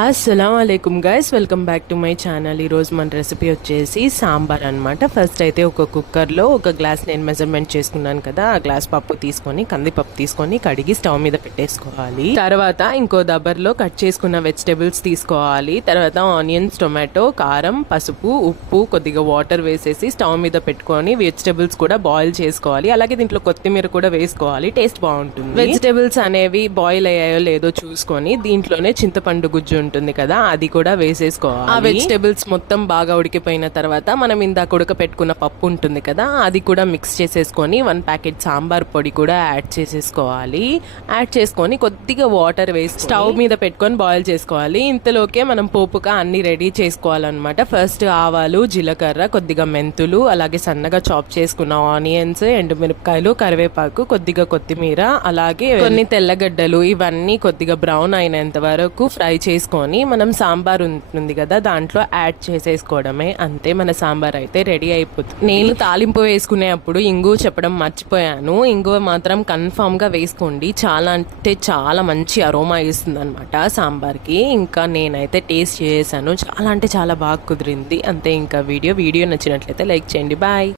అస్సలాముఅలైకుం guys, welcome back to my channel. ఈరోజు మన recipe వచ్చేసి సాంబార్ అనమాట. ఫస్ట్ అయితే ఒక కుక్కర్లో ఒక గ్లాస్ నేను మెజర్మెంట్ చేసుకున్నాను కదా, ఆ గ్లాస్ పప్పు తీసుకొని కందిపప్పు తీసుకొని కడిగి స్టవ్ మీద పెట్టేసుకోవాలి. తర్వాత ఇంకో దబ్బర్లో కట్ చేసుకున్న వెజిటేబుల్స్ తీసుకోవాలి. తర్వాత ఆనియన్స్, టొమాటో, కారం, పసుపు, ఉప్పు, కొద్దిగా వాటర్ వేసేసి స్టవ్ మీద పెట్టుకొని వెజిటేబుల్స్ కూడా బాయిల్ చేసుకోవాలి. అలాగే దీంట్లో కొత్తిమీర కూడా వేసుకోవాలి, టేస్ట్ బాగుంటుంది. వెజిటేబుల్స్ అనేవి బాయిల్ అయ్యాయో లేదో చూసుకొని దీంట్లోనే చింతపండు గుజ్జు ఉంటుంది కదా, అది కూడా వేసేసుకోవాలి. ఆ వెజిటేబుల్స్ మొత్తం బాగా ఉడికిపోయిన తర్వాత మనం ఇందాక ఉడకపెట్టుకున్న పప్పు ఉంటుంది కదా, అది కూడా మిక్స్ చేసేసుకొని 1 ప్యాకెట్ సాంబార్ పొడి కూడా యాడ్ చేసేసుకోవాలి. యాడ్ చేసుకొని కొద్దిగా వాటర్ వేసి స్టవ్ మీద పెట్టుకొని బాయిల్ చేసుకోవాలి. ఇంతలోకే మనం పోపుగా అన్ని రెడీ చేసుకోవాలన్నమాట. ఫస్ట్ ఆవాలు, జీలకర్ర, కొద్దిగా మెంతులు, అలాగే సన్నగా చాప్ చేసుకున్న ఆనియన్స్, ఎండుమిరపకాయలు, కరివేపాకు, కొద్దిగా కొత్తిమీర, అలాగే కొన్ని తెల్లగడ్డలు, ఇవన్నీ కొద్దిగా బ్రౌన్ అయినంత వరకు ఫ్రై చేసుకొని మనం సాంబార్ ఉంటుంది కదా దాంట్లో యాడ్ చేసేసుకోవడమే. అంతే, మన సాంబార్ అయితే రెడీ అయిపోతుంది. నేను తాలింపు వేసుకునే అప్పుడు ఇంగువ చెప్పడం మర్చిపోయాను. ఇంగువ మాత్రం కన్ఫామ్ గా వేసుకోండి, చాలా అంటే చాలా మంచి అరోమా ఇస్తుంది అనమాట సాంబార్కి. ఇంకా నేనైతే టేస్ట్ చేశాను, చాలా అంటే చాలా బాగా కుదిరింది. అంతే, ఇంకా వీడియో నచ్చినట్లయితే లైక్ చేయండి. బాయ్.